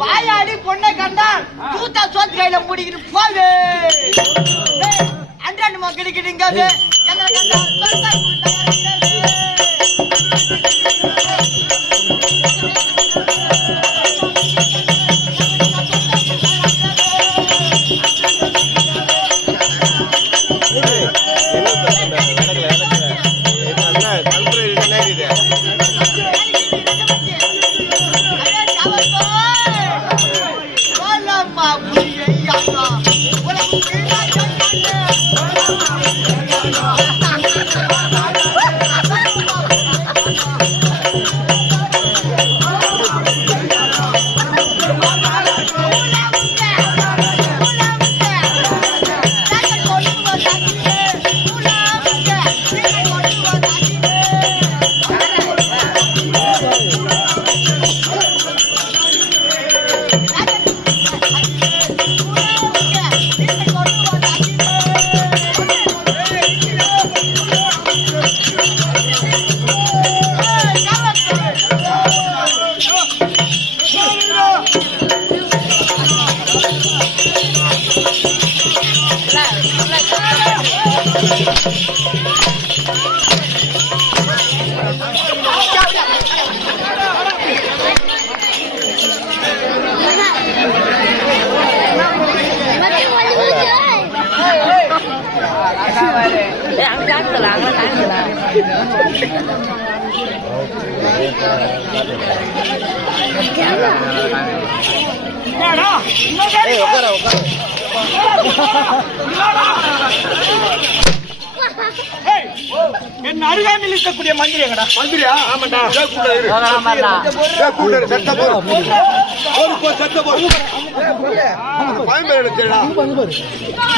வாயாடி பொண்ணை கண்டால் தூத்தா சோத்து கையில முடிக்கிட்டு போவே அன்றாண்டு மக்களுக்கு நீங்க என் அருகாமையில் இருக்கக்கூடிய மந்திரி எங்கடா? மந்திரியா? ஆமாண்டா.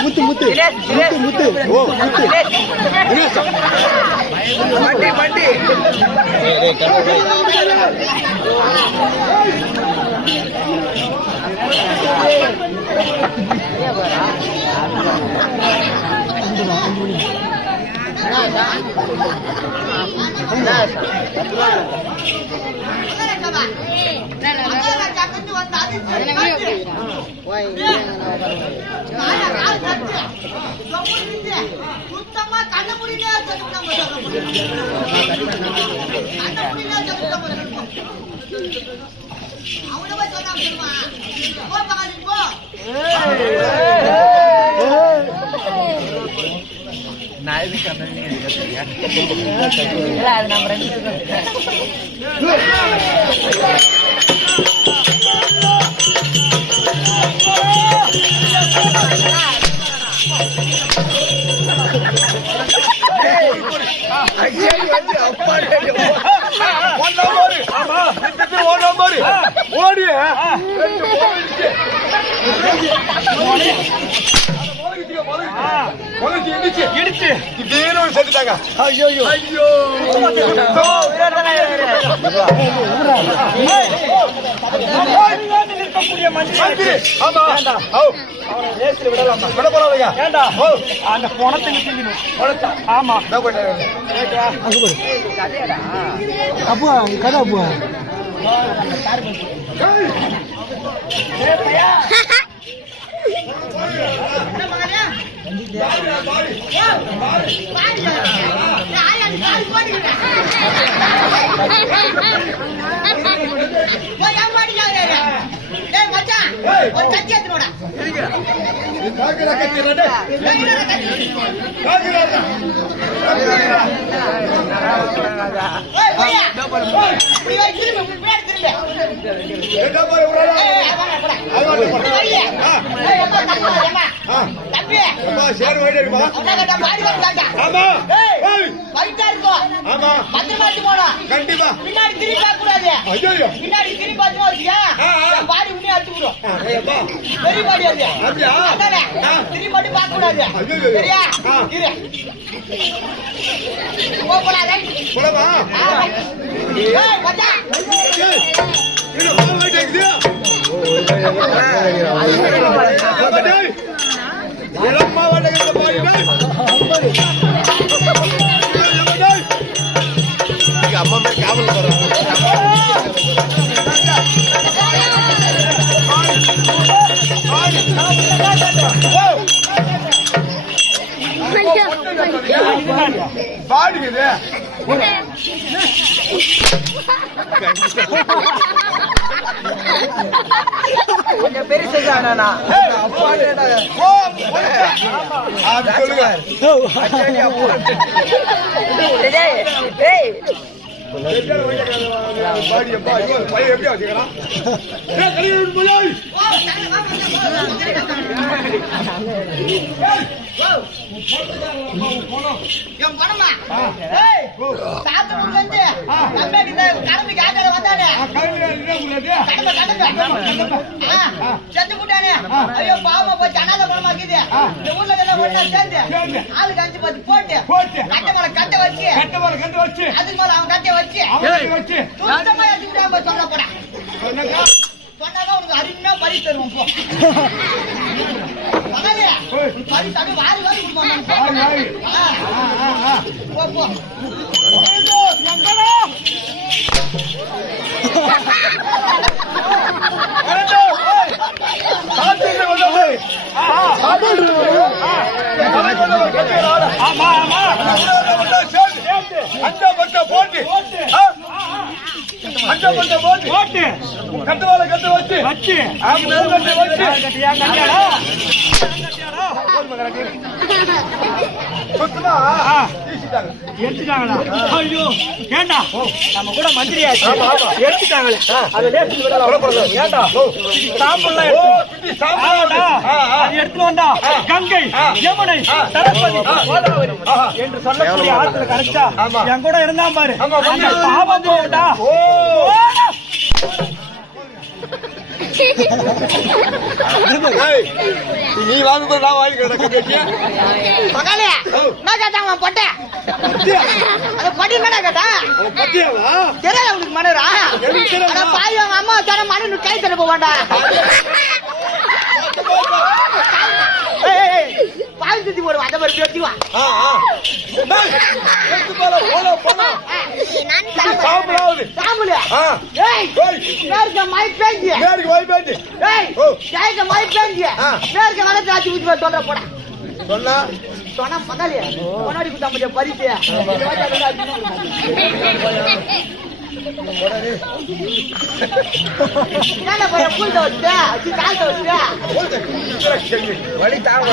முத்து முத்து முத்து வண்டி வண்டி சுத்தமா கண்ண முடியல அவனவே சொன்னா போ செத்துட்டாங்க. ஐயோ ஐயோ அந்த பணத்தை ஆமா அப்பா கடை அப்பா ஒரு கட்சி எடுத்துடா கண்டிப்பா பின்னாடி திரும்பி பார்க்க கூடாது. பின்னாடி திரும்பி பார்த்தோம் பாடி உன்னே அடிச்சுடும். பெரிய பாடி அது. திரும்பி மட்டும் பார்க்க கூடாது. சரியா? இரு. போலாம் ரைட். போலாமா? ஏய் மச்சான். இது பால் வைட்டேக்குது. டேய். எலம்மா வைட்டேக்குது பாய் டேய். அம்மா மே காவல் போறாங்க. பாடுகிறது கொஞ்சம் பெருசுதானா எப்படி வச்சுக்கலாம் என் பணமா சாத்தூர்ல இருந்து கடமைக்கு ஆட்டோல வந்தானே செத்து போட்டானே. ஐயோ பாவமா போச்சு அனாத பணமாக்குது. இந்த ஊர்ல எல்லாம் ஒண்ணா சேர்ந்து ஆளுக்கு 5 10 போட்டு கட்டை வச்சு அதுக்கு மேல அவன் கட்டைய வச்சு சுத்தமா ஏற்றி விடாம சொல்ல போறேன். சொன்னாதான் உனக்கு அருமையா பறி தருவோம். போ பறி தடு வாரி வாரி போ. கட்டு வச்சு சுத்தமா எடுத்துட்டாங்களா? ஐயோ ஏண்டா நம்ம கூட மந்திரியாச்சு எடுத்துட்டாங்களே அதை லேசி விடலாம். ஏண்டா சாம்பல்லாம் அது எடுத்து வந்தா கங்கை யமுனை சரஸ்வதி கோதாவரி என்று சொல்லக்கூடிய ஆத்துல கரைச்சா என் கூட இருந்தா பாரு பாவம் போண்டா. நீ வாங்க நான் வாங்கி பகாலே நான் கேட்டாங்க பொட்டை அது படி என்ன கேட்டா தெரியல உனக்கு மனரா பாய் அவங்க அம்மா தர மனு கை தர போவாண்டா பாய் சுத்தி போடுவா அந்த மாதிரி பேசிவா சொன்னா பகலியா முன்னாடி குத்தாம பரிசு வழி தாங்க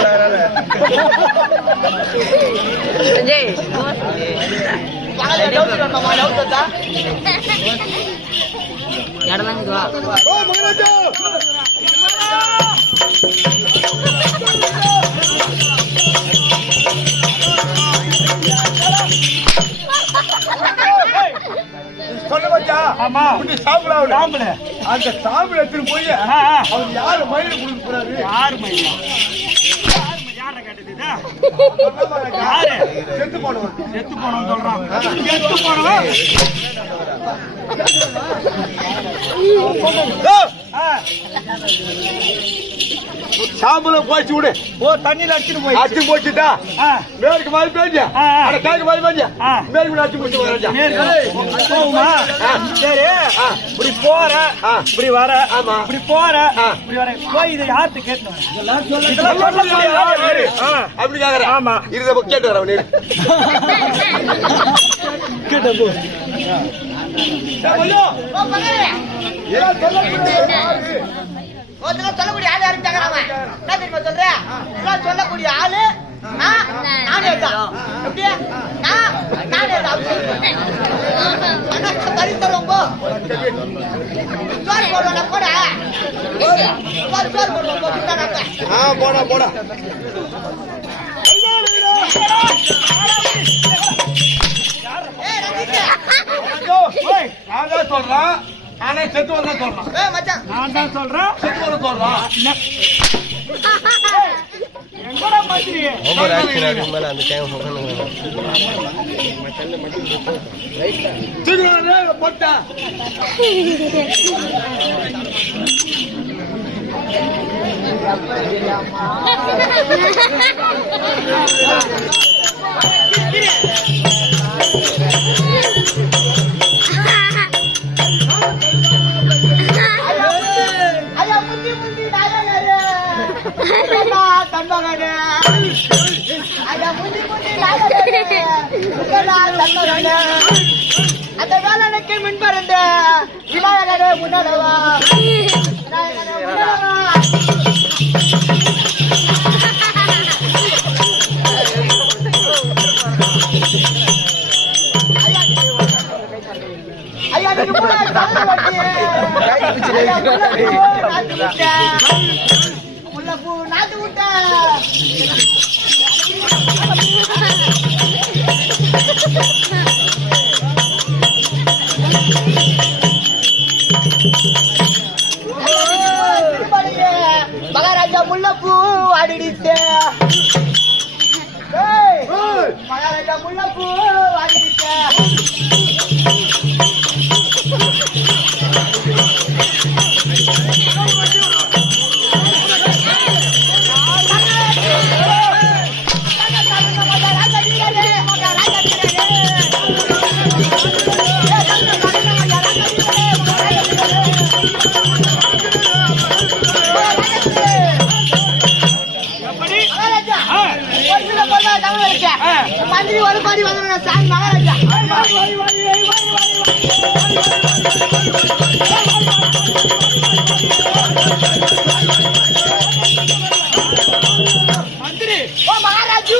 அந்த சாம்பிள் எடுத்துட்டு போய் அவர் யாரு மயில கொடுக்க போறாரு? யாரு மயிலா? யார கேட்டது? யாரு செத்து போனவன் சொல்றான். செத்து போனவன் சாம்பல போச்சு விடு. தண்ணியில அடிச்சுட்டு அடிச்சு போச்சுட்டா மேற்கு மாதிரி பேஞ்சா கிழக்கு மாதிரி பேஞ்சா மேற்கு அடிச்சு போச்சு போகுமா? சரி இப்படி போற இப்படி வர இப்படி போற இப்படி வர போய் இதை யார்த்து கேட்டு அப்படி கேக்குற? ஆமா இருத கேட்டு வர கேட்ட போ சொல்லக்கூடிய ஆளு யாருக்காங்க என்ன தெரியுமா சொல்றேன்? சொல்லக்கூடிய ஆளு நானே தான். எப்படியா நானே தான் தருவோம் போ சோறு போடுவோம் போட சோறு போடுவோம் போடா போடா நான் சொல்றேன். ஆனா செத்து வந்தா சொல்றான். நான் தான் சொல்றேன் செத்து வந்த சொல்றான். எங்கடா மந்திரி போட்டா அந்த வேலைக்கு மின்பறந்த விநாயகரே முன்னதவா ஐயா நீங்க முல்லப்பூ நாட்டு விட்ட மகாராஜா முல்லப்பூ ஆடிடுச்சே மகாராஜா முல்லப்பூ ஆடிடுச்சே மந்திரி ஒரு பாடி வந்து சாங் மகாராஜா மந்திரி ஓ மகாராஜு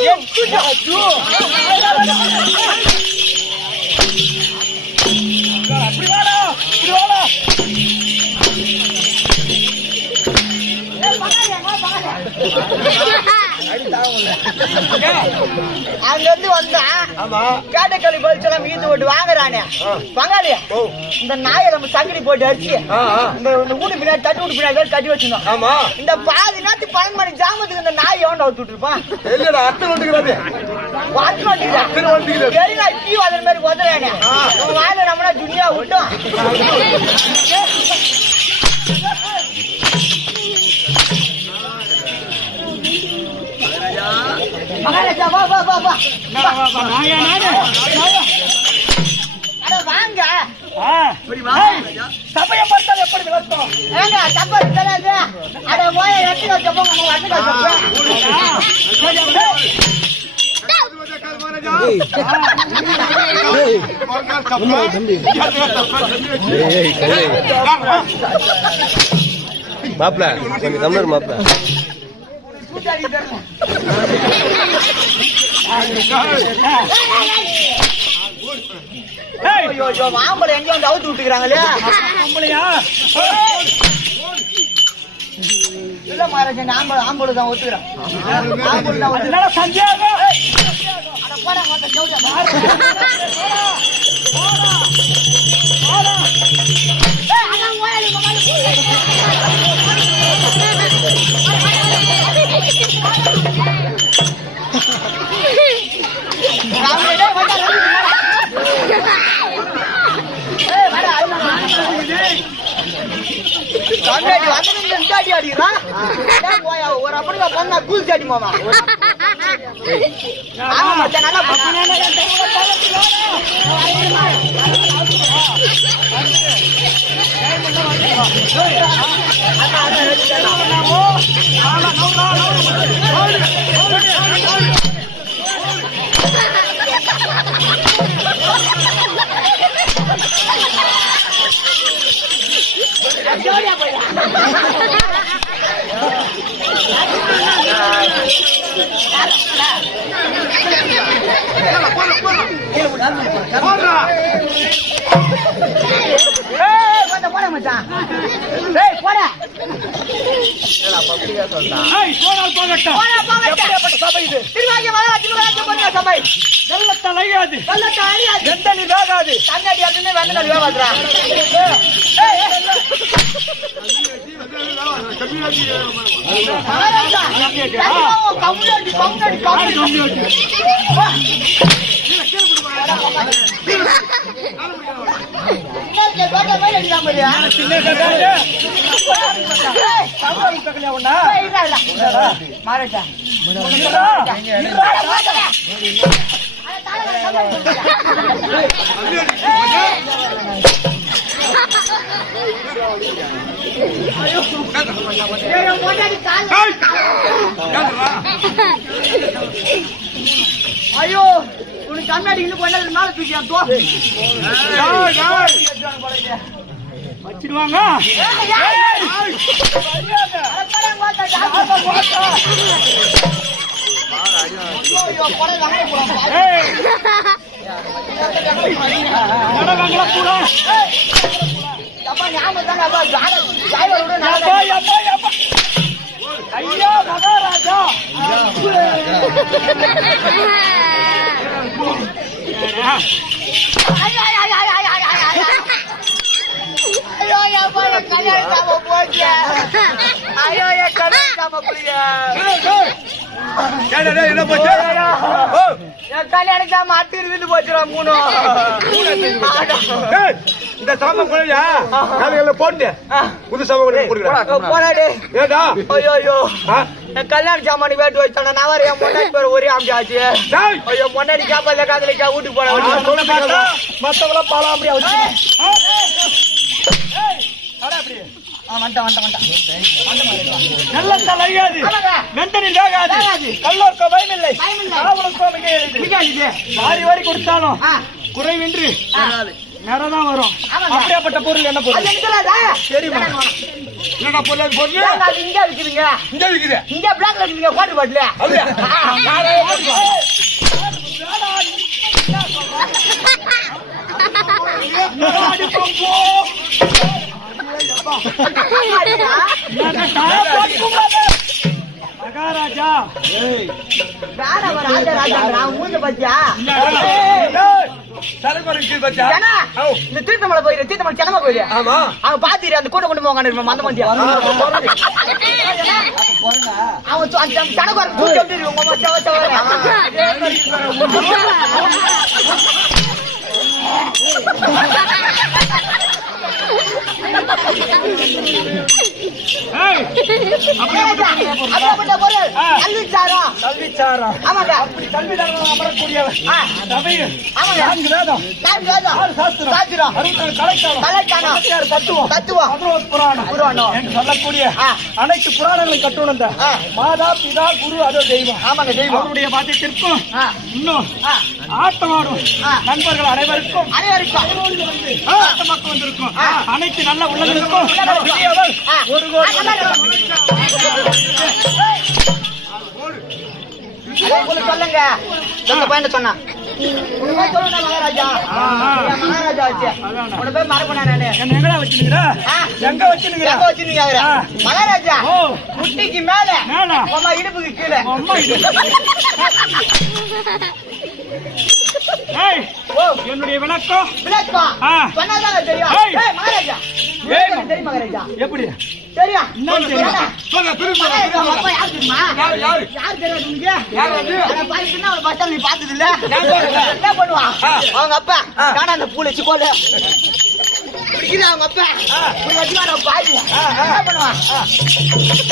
அங்க இருந்து வந்தா ஆமா கேட்டக்களி பழிச்செல்லாம் மீது போட்டு வாங்குறானே பங்காளி இந்த நாயை நம்ம சங்கடி போட்டு அடிச்சு இந்த வீட்டு பின்னாடி தட்டு வீட்டு பின்னாடி கட்டி வச்சிருந்தோம் ஆமா இந்த பாதி நேரத்து 12 மணி ஜாமத்துக்கு இந்த நாய் எவன்டா விட்டுட்டு இருப்பான் இல்லடா அத்தனை வந்துக்கிறாரு தெரியல இப்பயும் அதே மாதிரி உதறானே நம்ம வாயில நம்மளா துணியா விட்டோம் மகாராஜா வா வா வா வா வாங்க சபையை பார்த்தால் எப்படி விளக்கம் ஏங்க தப்பா தெரியாது அட போய் எட்டுக்க சொல்லுங்க நம்ம அட்டுக்க மாப்பிள கொஞ்சம் தமிழர் மாப்பிள மாம்பழம் எங்க வந்து அவுத்து விட்டுக்கிறாங்களே இல்ல மகாராஜா ஆம்பளம் தான் ஒத்துக்கிறேன் ஆம்பளம் தான் ஒத்துக்கிறேன் சந்தேகம் ஒரு அப்படிங்க பொண்ணா கூல் சாட்டி மாமா ஐயோ உனக்கு கண்ணாடி இன்னும் கொஞ்ச மேல தூக்கியான் வச்சிருவாங்க ஐயா மகாராஜா கல்யாணம் சாம அத்திருந்து போச்சுடா மூணு இந்த சாம குழையா காலையில போட்டு புது சாம போராடு ஏடா ஐயோ கல்யாண சாமானி வேட்டு வச்சான நான் வர என் முன்னாடி பேர் ஒரே ஆம்பியாச்சு ஐயோ முன்னாடி சாப்பாடுல காதலிக்கா வீட்டுக்கு போன மத்தவங்கள பாலம் அப்படியே வச்சு நல்ல அறியாது மெந்தனில் வேகாது கல்லோர்க்கோ பயமில்லை வாரி வாரி கொடுத்தாலும் குறைவின்றி நேரம் வரும் அப்படியாப்பட்ட பொருள் என்ன பொருள் தெரியுமா என்னடா பொருள் பொருள் இங்க விக்கிறீங்க இங்க விக்குது இங்க பிளாக்ல இருக்கீங்க கோட்டு பாட்டுல மகாராஜா ராஜா அவன் மூஞ்ச பாத்தியா தலைமுறைக்கு பச்சா ஏன்னா, இந்த தீர்த்தமலை போயிரு தீர்த்தமலை சென்னமா போயிரு ஆமா அவன் பாத்திரு அந்த கூட்ட கொண்டு போங்க மந்த மந்தியா அவன் தனக்கு வர கூட்டம் எப்படி இருக்கு உங்க மச்சா அப்படிப்பட்ட பொருள் கல்விச்சாரம் கல்விச்சாரம் ஆமாங்க அப்படி கல்வி அமரக்கூடியவர் சபையில் ஆமாங்க 4 வேதம் 6 சாஸ்திரம் சாத்திரம் 64 கலைக்காலம் கலைக்காலம் 66 தத்துவம் தத்துவம் 11 புராணம் புராணம் என்று சொல்லக்கூடிய ஆ. அனைத்து புராணங்களும் கட்டுணர்ந்த ஆ. மாதா பிதா குரு அதோ தெய்வம் ஆமாங்க தெய்வம் அவருடைய பாத்தியத்திற்கும் ஆ. இன்னும் ஆ. ஆட்டமாடும் ஆ. நண்பர்கள் அனைவருக்கும் அனைவருக்கும் ஆட்டமாக்க வந்திருக்கும் ஆ. அனைத்து நல்ல உள்ளங்களுக்கும் உள்ளங்களுக்கும். பெரியவர் ஆ. ஒரு கோடி உங்களுக்கு சொல்லுங்க சொல்ல பையன் சொன்னான் சொல்லுங்க மகாராஜா மகாராஜா வச்சு உன போய் மறப்பேன் நானு என்ன எங்கடா வச்சுனுங்கிற ஆ. எங்க வச்சுனுங்கிற எங்க வச்சிருந்தீங்க அவரை? ஆ. மகாராஜா ஓ. முட்டிக்கு மேல மேல. உமா இடுப்புக்கு கீழே அம்மா இது. ஏய், ஓ என்னுடைய விளக்கம் விளக்கமா ஆ. சொன்னாதாங்க தெரியும் ஏய். ஏய், மகாராஜா ஏய். உங்களுக்கு தெரியும் மகாராஜா எப்படி தெரியும் என்னன்னு தெரியும்? சொல்ல திரும்ப மகாராஜா, உங்க அப்பா யார் தெரியுமா? யாரு? யார் தெரியாது உங்களுக்கு? யார் அது? ஆனா பாய்ச்சுன்னா அவனை பார்த்தா நீ பார்த்தது இல்ல? நான் சொல்றேன். என்ன பண்ணுவான்? ஆ. அவங்க அப்பா ஆ. நானும் அந்த பூல வச்சு போல பிடிக்குது அவங்க அப்பா இப்படி வச்சுமா நான் பாய்ச்சுவோம் என்ன பண்ணுவான்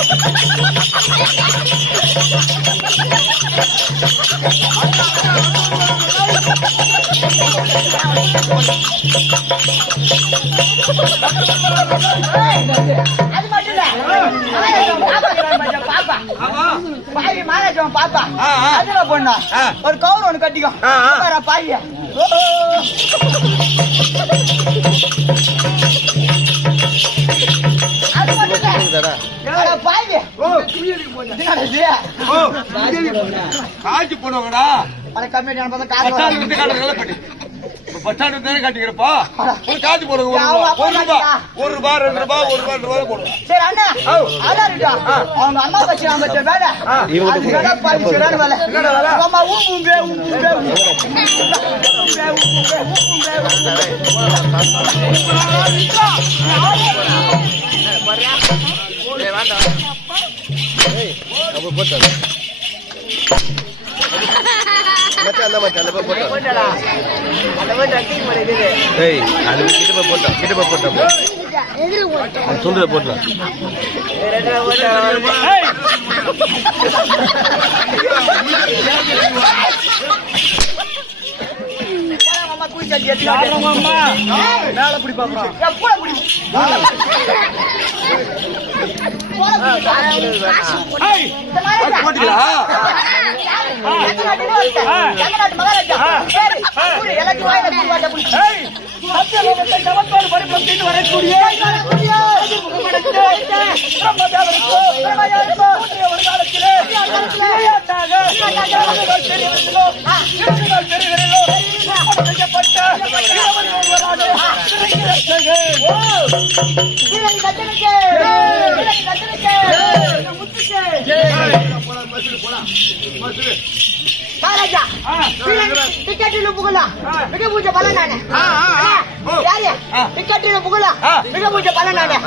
அது மட்டும் இல்ல பாப்பா ஆமா பாய் மகாராஜாவன் பாப்பா ஆ, ஆ. அதுல பொண்ணா ஆ. ஒரு கவுர் ஒண்ணு கட்டிக்கும் ஆ, ஆ. பாரு, பாய்ய அது மட்டும் இல்ல. அட, பாய்ய என்னடா இது? ஓ காஞ்சி போனவங்கடா அட, கம்மியாட்டியான பார்த்தா பஸ் காசு ஸ்டாண்ட் வரும். விட்டு காட்டுறதுல கட்டி பஸ் ஸ்டாண்ட் தானே கட்டிக்கிறப்பா ஒரு காஞ்சி போடுங்க அவங்க அப்பா ஒரு ரூபாய் காட்டியா? 1 ரூபாய் 2 ரூபாய் 1 ரூபாய் 2 ரூபாய் போடுங்க சரி அண்ணா ஆ. அதான் இருக்கா அவங்க அம்மா பச்சு அவங்க பச்ச வேலை இவங்க அது வேலை பாதி சரியான வேலை என்னடா வேலை? அவங்க அம்மா ஊம்பே ஊம்பே அப்ப போட்டாரு மச்சான் அந்த மச்சான் அந்த போட்டா போட்டடா அந்த போய் டக்கிங் பண்ணிடுது ஏய் அது கிட்ட போட்டா அது சுண்டல போட்டா ரெண்டு போட்டா ஏய், அம்மா குச்சி அடி யாரும் அம்மா ஏய். மேல பிடி பாப்பா எப்போ புடி ஏய், இந்த மாதிரி போட்டீங்களா ஏய், சத்தியலோகத்தை தவத்தோடு பரிபூர்த்திட்டு வரக்கூடிய ஒரு காலத்திலே விளையாட்டாக இளவரசர்கள் பெரியவர்களோ, சிறுமிகள் பெரியவர்களோ, செய்யப்பட்ட இளவரசர் ஒருவராக சிறையில் டிக்கெட்டில் புகலாம் மிக பூஜை பல நானே யாரு டிக்கெட்டில் புகலாம் மிக பூஜை பல நானே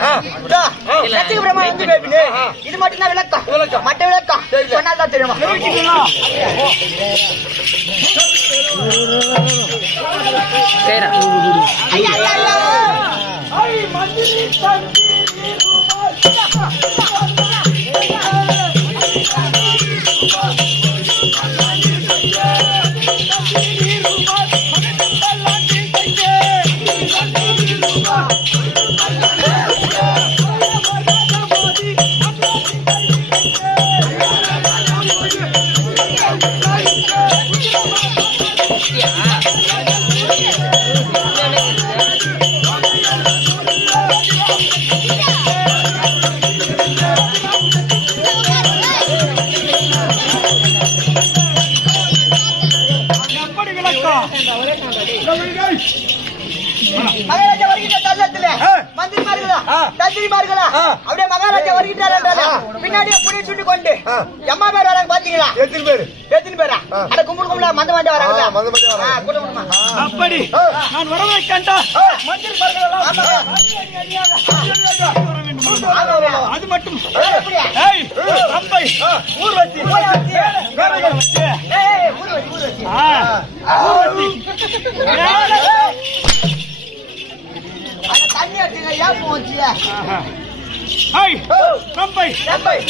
லட்சுமி பிரமா வந்து பேபினு இது மட்டும் தான் விளக்கம் மற்ற விளக்கம் சொன்னாதான் தெரியுமா ஐயா ஐயா ஐயா ஐ மந்திரி தந்தி மகாராஜா வருகின்ற தருணத்துல மந்திரிமார்களா தந்திரிமார்களா அப்படியே மகாராஜா வருகின்றாரா பின்னாடியே புடி சுட்டு கொண்டு எம்மா பேர் வராங்க பாத்தீங்களா? எத்தனை பேரா? அட கும்பல் கும்பலா மந்த மந்த வராங்க. அப்படி நான் வரவை கண்டா அது மட்டும் ஊர்வசி தண்ணி அடிச்சுங்க ஏன் போச்சு?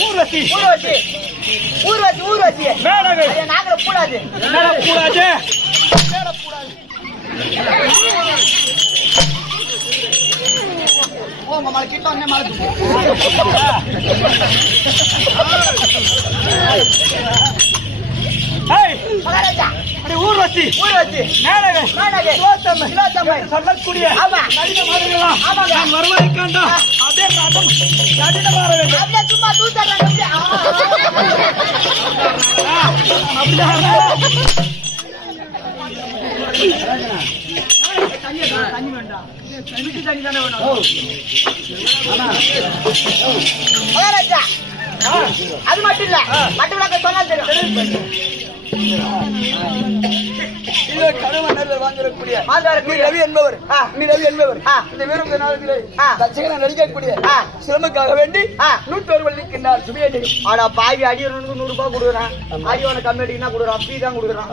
ஊர்வசி ஊர்வசி ஊர்வசி ஊர்வசி மேடகை நாங்கள கூடாது கூடாது ஓ மலை கிட்ட வந்து மலை மகாராஜா ஊர்வசி ஊர்வசி மேடகை மேடகை சொல்லக்கூடிய ஆமா நான் வருவதை கண்டா அதே ரதம் கடினம் வர வேண்டும். அப்படியே சும்மா தூத்தறாங்க தண்ணி வேண்டாம் தண்ணி தானே வேணும். மகாராஜா அது மட்டும் இல்ல மட்டும் விளக்க சொன்னா தெரியும். வாங்கக்கூடிய மாதாரக்கு ரவி என்பவர் ரவி என்பவர் இந்த வீரம் நாளத்திலே தச்சகனை நடிக்கக்கூடிய சிரமக்காக வேண்டி 101 வள்ளிக்கின்றார் சுபியேடி. ஆனா பாவி அடியவனுக்கு 100 ரூபாய் கொடுக்குறான். அடியவனை கம்மி அடிக்கனா கொடுக்குறான். அப்படி தான் கொடுக்குறான்.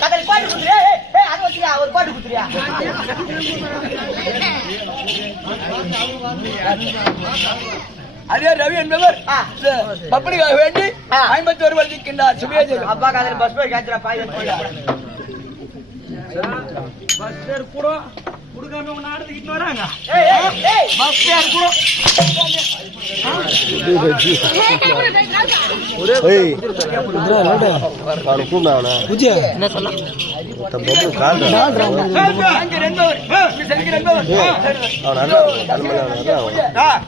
கதறி பாட்டு குடுத்துறியா? அது வச்சியா ஒரு பாட்டு குடுத்துறியா? அதே ரவி என்பவர் பப்படிக்காக வேண்டி 51 வள்ளிக்கின்றார் சுபியேடி. அப்பா கதறி பஸ் போய் கேட்கிறா பாய் பஸ் பேர் கூட கொடுக்காம உன்னை ஆடுத்துக்கிட்டு வராங்க. ஏய் பஸ் பேர் கூட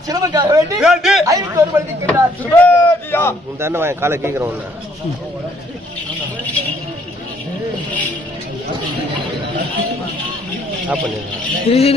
சிரமக்காக வேண்டி 51 வள்ளிக்கின்றார் சுபியேடி. காலை கேட்கிறோம் பண்ணிடுறேன்.